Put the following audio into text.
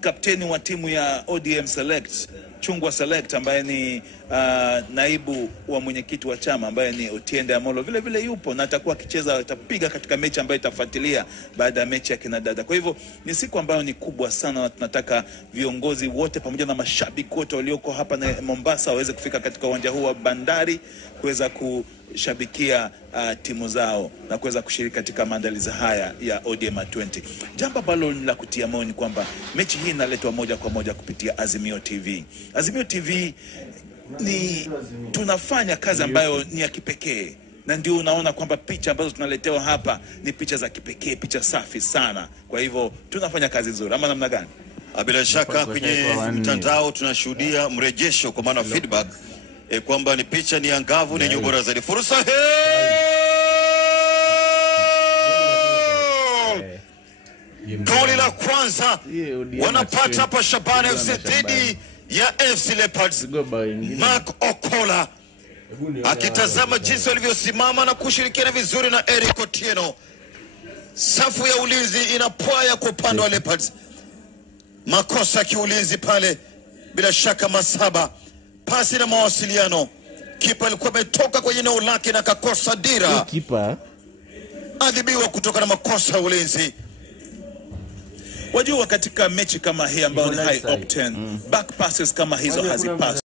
Kapteni wa timu ya ODM Select, Chungwa Select, ambaye ni naibu wa mwenyekiti wa chama ambaye ni Otiende Amolo, vile vile yupo na atakuwa akicheza, atapiga katika mechi ambayo itafuatilia baada ya mechi ya kinadada. Kwa hivyo ni siku ambayo ni kubwa sana, na tunataka viongozi wote pamoja na mashabiki wote walioko hapa na Mombasa waweze kufika katika uwanja huu wa Bandari kuweza kushabikia timu zao na kuweza kushiriki katika maandalizi haya ya ODM 20. Jambo ambalo la kutia moyo ni kwamba mechi hii inaletwa moja kwa moja kupitia Azimio TV. Azimio TV tunafanya kazi ambayo ni ya kipekee, na ndio unaona kwamba picha ambazo tunaletewa hapa ni picha za kipekee, picha safi sana. Kwa hivyo tunafanya kazi nzuri, ama namna gani? Bila shaka kwenye mtandao tunashuhudia mrejesho, kwa maana feedback kwamba ni picha ni angavu, ni bora zaidi. Fursa goli la kwanza wanapata hapa Shabana FC dhidi ya FC Leopards. Mark Okola akitazama jinsi walivyosimama na kushirikiana vizuri na Eric Otieno. Safu ya ulinzi inapwaya kwa upande wa Leopards. Makosa ya kiulinzi pale, bila shaka Masaba. Pasi na mawasiliano, kipa alikuwa ametoka kwenye eneo lake na kakosa dira. Kipa adhibiwa kutoka na makosa ya ulinzi. Wajua katika mechi kama hii ambayo ni high octane, back passes kama hizo hazipaswi.